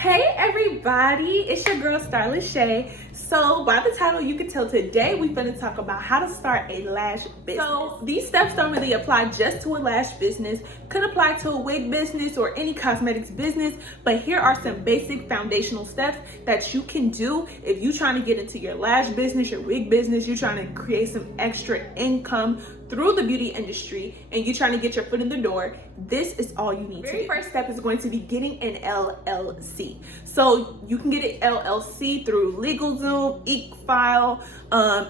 Hey everybody, it's your girl Starless Shay. So by the title you can tell today we finna talk about how to start a lash business. So these steps don't really apply just to a lash business, could apply to a wig business or any cosmetics business, but here are some basic foundational steps that you can do if you're trying to get into your lash business, your wig business, you're trying to create some extra income through the beauty industry and you're trying to get your foot in the door. This is all you need to do. The very first step is going to be getting an LLC. So you can get an LLC through LegalZoom, EkFile,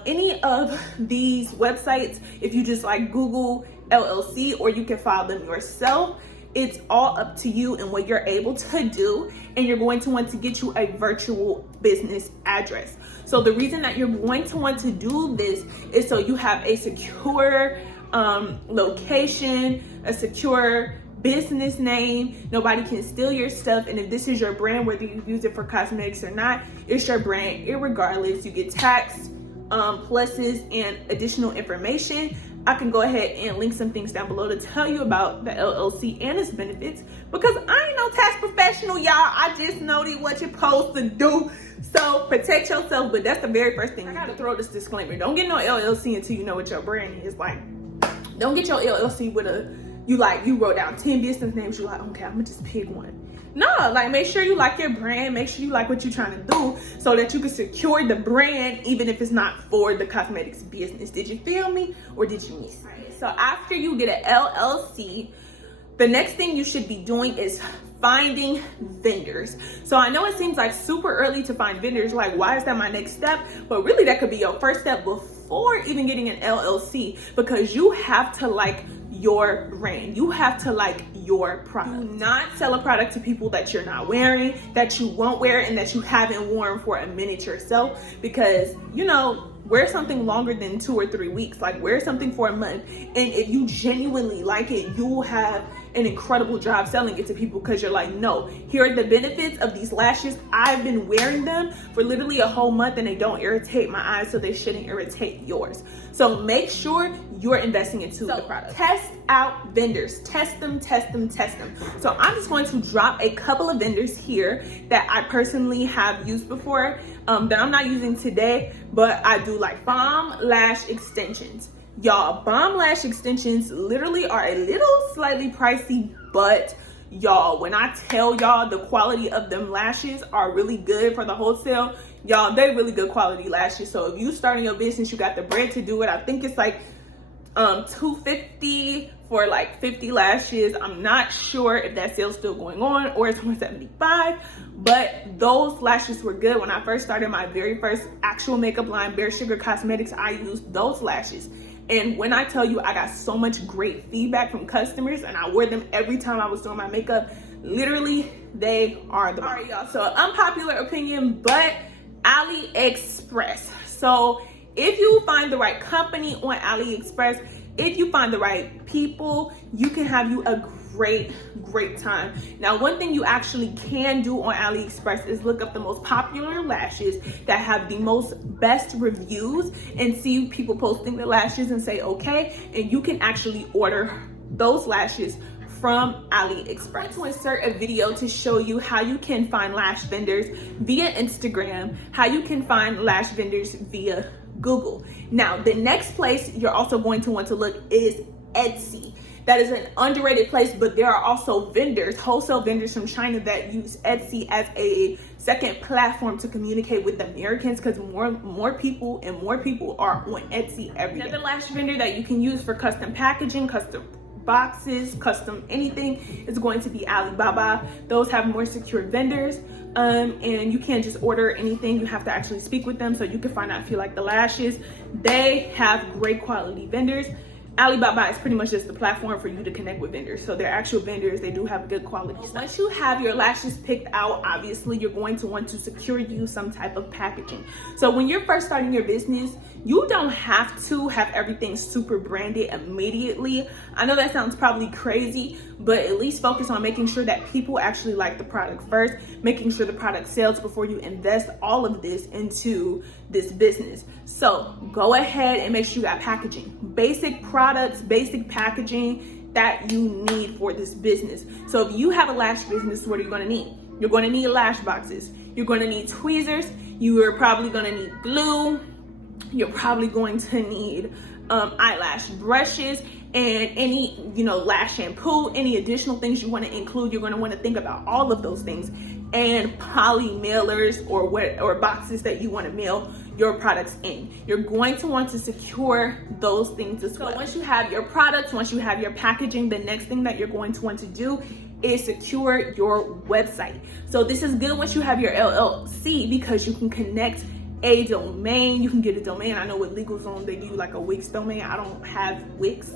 any of these websites. If you just like Google LLC, or you can file them yourself. It's all up to you and what you're able to do. And you're going to want to get you a virtual business address. So the reason that you're going to want to do this is so you have a secure location, a secure business name. Nobody can steal your stuff. And if this is your brand, whether you use it for cosmetics or not, it's your brand irregardless. You get tax pluses and additional information. I can go ahead and link some things down below to tell you about the LLC and its benefits, because I ain't no tax professional, y'all. I just know what you're supposed to do. So protect yourself, but that's the very first thing. I gotta throw this disclaimer. Don't get no LLC until you know what your brand is. Like, don't get your LLC with you wrote down 10 business names. You're like, okay, I'm gonna just pick one. No, like make sure you like your brand, make sure you like what you're trying to do so that you can secure the brand even if it's not for the cosmetics business. Did you feel me or did you miss? Right. So after you get an LLC, the next thing you should be doing is finding vendors. So I know it seems like super early to find vendors, like why is that my next step? But really that could be your first step before even getting an LLC, because you have to like your brand. You have to like your product. Do not sell a product to people that you're not wearing, that you won't wear, and that you haven't worn for a minute yourself, because wear something longer than 2 or 3 weeks. Like wear something for a month, and if you genuinely like it, you will have an incredible job selling it to people, because you're like, no, here are the benefits of these lashes. I've been wearing them for literally a whole month and they don't irritate my eyes, so they shouldn't irritate yours. So make sure you're investing into the product. Test out vendors, test them. So I'm just going to drop a couple of vendors here that I personally have used before, that I'm not using today, but I do like Bomb Lash Extensions. Y'all, Bomb Lash Extensions literally are a little slightly pricey, but y'all, when I tell y'all the quality of them lashes are really good for the wholesale, y'all, they're really good quality lashes. So if you starting your business, you got the bread to do it. I think it's like $250 for like 50 lashes. I'm not sure if that sale's still going on or it's $175, but those lashes were good. When I first started my very first actual makeup line, Bare Sugar Cosmetics, I used those lashes. And when I tell you, I got so much great feedback from customers, and I wore them every time I was doing my makeup. Literally, they are the bomb. All right, y'all. So unpopular opinion, but AliExpress. So if you find the right company on AliExpress, if you find the right people, you can have you a great time. Now, one thing you actually can do on AliExpress is look up the most popular lashes that have the best reviews and see people posting the lashes and say, okay, and you can actually order those lashes from AliExpress. I'm going to insert a video to show you how you can find lash vendors via Instagram, how you can find lash vendors via Google. Now, the next place you're also going to want to look is Etsy. That is an underrated place, but there are also vendors, wholesale vendors from China that use Etsy as a second platform to communicate with Americans, because more people are on Etsy every day. Another lash vendor that you can use for custom packaging, custom boxes, custom anything is going to be Alibaba. Those have more secure vendors, and you can't just order anything. You have to actually speak with them so you can find out if you like the lashes. They have great quality vendors. Alibaba is pretty much just the platform for you to connect with vendors. So they're actual vendors. They do have good quality stuff. Once you have your lashes picked out, obviously you're going to want to secure you some type of packaging. So when you're first starting your business, you don't have to have everything super branded immediately. I know that sounds probably crazy, but at least focus on making sure that people actually like the product first, making sure the product sells before you invest all of this into this business. So go ahead and make sure you got packaging, basic products, basic packaging that you need for this business. So if you have a lash business, what are you going to need? You're going to need lash boxes. You're going to need tweezers. You are probably going to need glue. You're probably going to need eyelash brushes and any, lash shampoo, any additional things you want to include. You're going to want to think about all of those things, and poly mailers or boxes that you want to mail your products in. You're going to want to secure those things as well. So once you have your products, once you have your packaging, the next thing that you're going to want to do is secure your website. So this is good once you have your LLC, because you can connect a domain. You can get a domain. I know with LegalZoom they do like a Wix domain. I don't have Wix,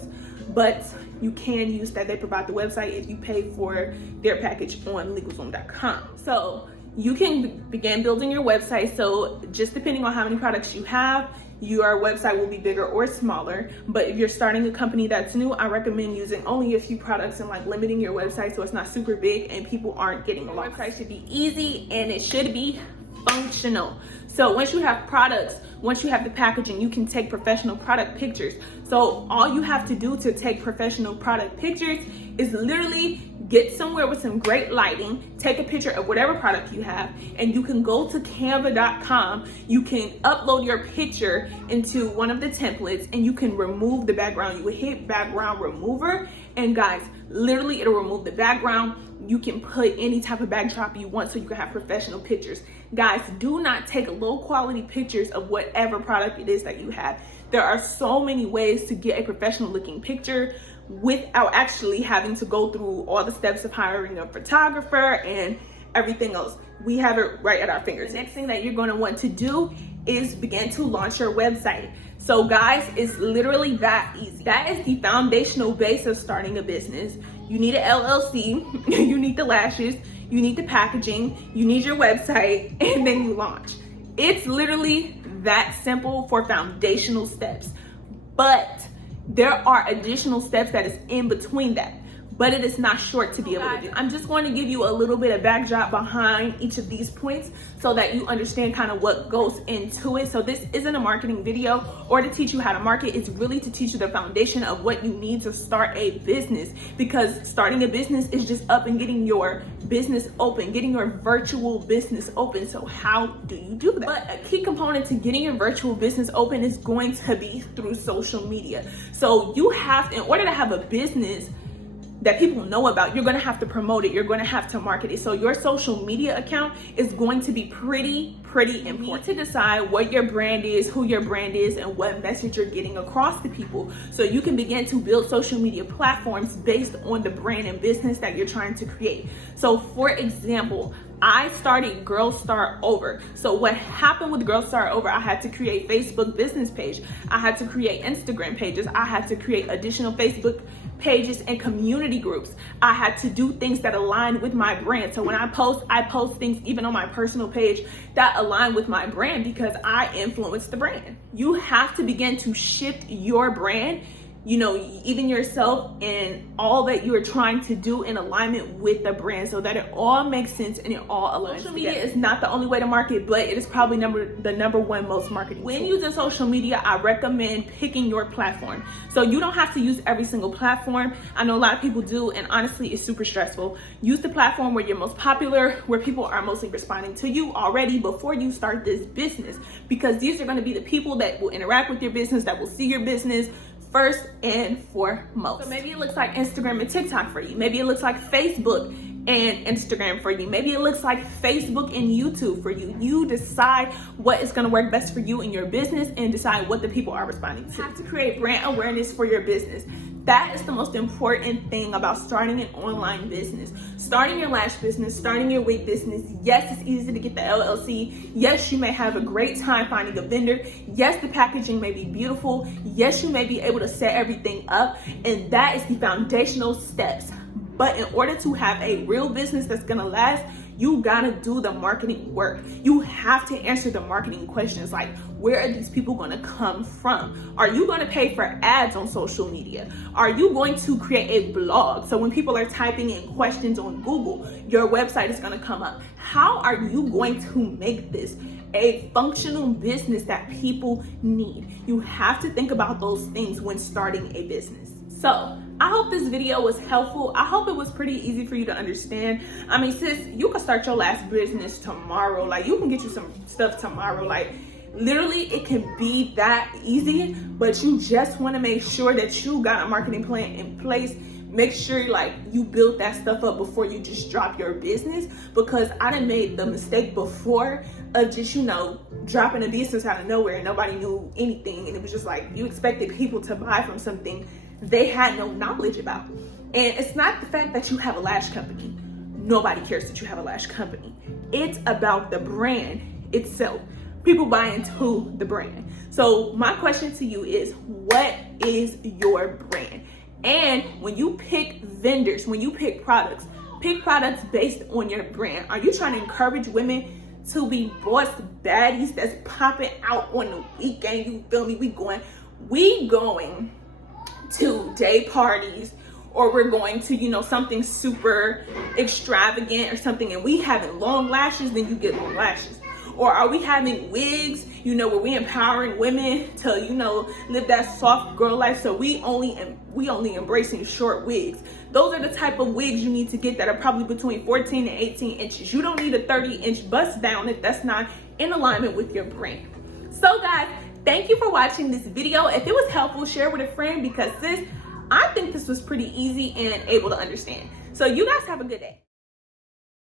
but you can use that. They provide the website if you pay for their package on LegalZoom.com. So you can begin building your website. So just depending on how many products you have, your website will be bigger or smaller. But if you're starting a company that's new, I recommend using only a few products and like limiting your website so it's not super big and people aren't getting lost. Your website should be easy and it should be functional. So once you have products, once you have the packaging, you can take professional product pictures. So all you have to do to take professional product pictures is literally get somewhere with some great lighting, take a picture of whatever product you have, and you can go to canva.com. You can upload your picture into one of the templates and you can remove the background. You would hit background remover, and guys, literally it'll remove the background. You can put any type of backdrop you want so you can have professional pictures. Guys, do not take low quality pictures of whatever product it is that you have. There are so many ways to get a professional looking picture without actually having to go through all the steps of hiring a photographer and everything else. We have it right at our fingers. The next thing that you're going to want to do is begin to launch your website. So guys, it's literally that easy. That is the foundational base of starting a business. You need an LLC, you need the lashes, you need the packaging, you need your website, and then you launch. It's literally that simple for foundational steps. But there are additional steps that is in between that, but it is not short to be able to do. I'm just going to give you a little bit of backdrop behind each of these points so that you understand kind of what goes into it. So this isn't a marketing video or to teach you how to market. It's really to teach you the foundation of what you need to start a business, because starting a business is just up and getting your business open, getting your virtual business open. So how do you do that? But a key component to getting your virtual business open is going to be through social media. So you have, in order to have a business that people know about, you're going to have to promote it. You're going to have to market it. So your social media account is going to be pretty important. You need to decide what your brand is, who your brand is, and what message you're getting across to people. So you can begin to build social media platforms based on the brand and business that you're trying to create. So for example, I started Girl Start Over. So what happened with Girl Start Over, I had to create Facebook business page. I had to create Instagram pages. I had to create additional Facebook pages and community groups. I had to do things that align with my brand. So when I post things even on my personal page that align with my brand because I influence the brand. You have to begin to shift your brand, even yourself and all that you are trying to do in alignment with the brand so that it all makes sense and it all aligns. Social media is not the only way to market, but it is probably the number one most marketing tool. When using social media, I recommend picking your platform. So you don't have to use every single platform. I know a lot of people do, and honestly, it's super stressful. Use the platform where you're most popular, where people are mostly responding to you already before you start this business, because these are going to be the people that will interact with your business, that will see your business first and foremost. So maybe it looks like Instagram and TikTok for you. Maybe it looks like Facebook and Instagram for you. Maybe it looks like Facebook and YouTube for you. You decide what is going to work best for you in your business and decide what the people are responding to. You have to create brand awareness for your business. That is the most important thing about starting an online business. Starting your lash business, starting your wig business. Yes, it's easy to get the LLC. Yes, you may have a great time finding a vendor. Yes, the packaging may be beautiful. Yes, you may be able to set everything up. And that is the foundational steps. But in order to have a real business that's gonna last, you gotta do the marketing work. You have to answer the marketing questions like, where are these people gonna come from? Are you gonna pay for ads on social media? Are you going to create a blog? So when people are typing in questions on Google, your website is gonna come up. How are you going to make this a functional business that people need? You have to think about those things when starting a business. So I hope this video was helpful. I hope it was pretty easy for you to understand. I mean, sis, you can start your lash business tomorrow. Like, you can get you some stuff tomorrow. Like, literally, it can be that easy, but you just want to make sure that you got a marketing plan in place. Make sure like you build that stuff up before you just drop your business, because I done made the mistake before of just, you know, dropping a business out of nowhere and nobody knew anything. And it was just like, you expected people to buy from something they had no knowledge about. And it's not the fact that you have a lash company. Nobody cares that you have a lash company. It's about the brand itself. People buy into the brand. So my question to you is, what is your brand? And when you pick vendors, when you pick products based on your brand. Are you trying to encourage women to be boss baddies that's popping out on the weekend? You feel me? We going to day parties, or we're going to, you know, something super extravagant or something, and we having long lashes, then you get long lashes. Or are we having wigs, you know, where we empowering women to, you know, live that soft girl life? So we only embracing short wigs. Those are the type of wigs you need to get that are probably between 14 and 18 inches. You don't need a 30-inch bust down if that's not in alignment with your brand. So guys, thank you for watching this video. If it was helpful, share with a friend, because sis, I think this was pretty easy and able to understand. So you guys have a good day.